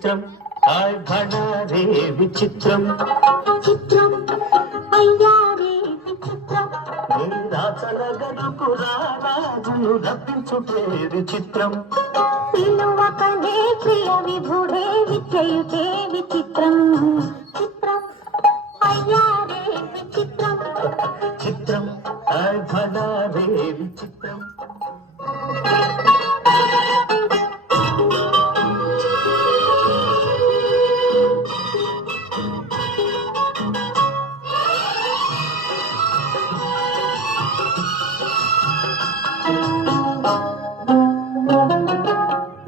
విచిత్రం భణారే విచిత్రం చిత్రం అయ్యారే విచిత్రం రాజలగనుకు రాజును రప్పించుటే విచిత్రం పిలువకనే ప్రియ విభుడే విజయుడే విచిత్రం చిత్రం అయ్యారే విచిత్రం చిత్రం భణారే విచిత్రం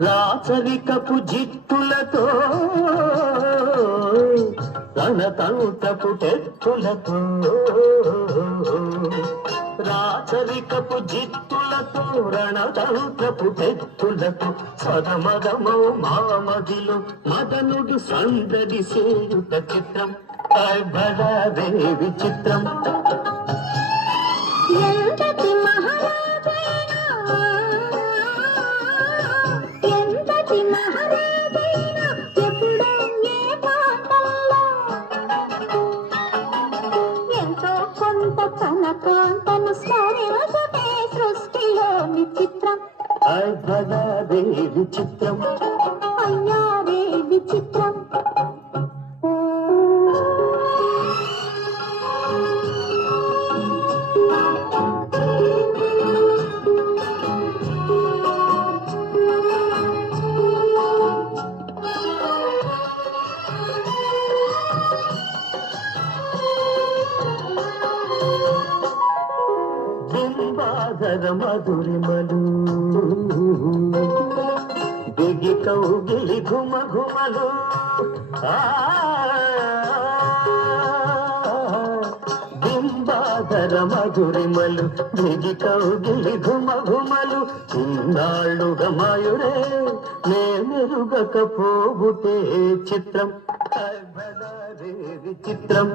రాచరికపు జిత్తులతో రణతంత్రపు టెత్తులతో రాచరికపు జిత్తులతో రణతంత్రపు టెత్తులతో సదమదమౌ మామదిలో మదనుడు సందడి సేయుట చిత్రం భణారే విచిత్రం ఎంతటి మహారాజైనా ఎంతటి మహారాజైనా ఎప్పుడో ఏ పాటల్లో ఎంతో కొంత తన కాంతను స్మరించటే సృష్టిలోని చిత్రం భణారే విచిత్రం అయ్యారే విచిత్రం బింబాధర మధురిమలు దిగి కౌగిలి ఘుమ ఘుమలు బింబాధర మధురిమలు దిగి కౌగిలి ఘుమ ఘుమలు చిన్నాళ్ళుగా మాయుడే నే మెరుగకపోబుటే చిత్రం భణారే విచిత్రం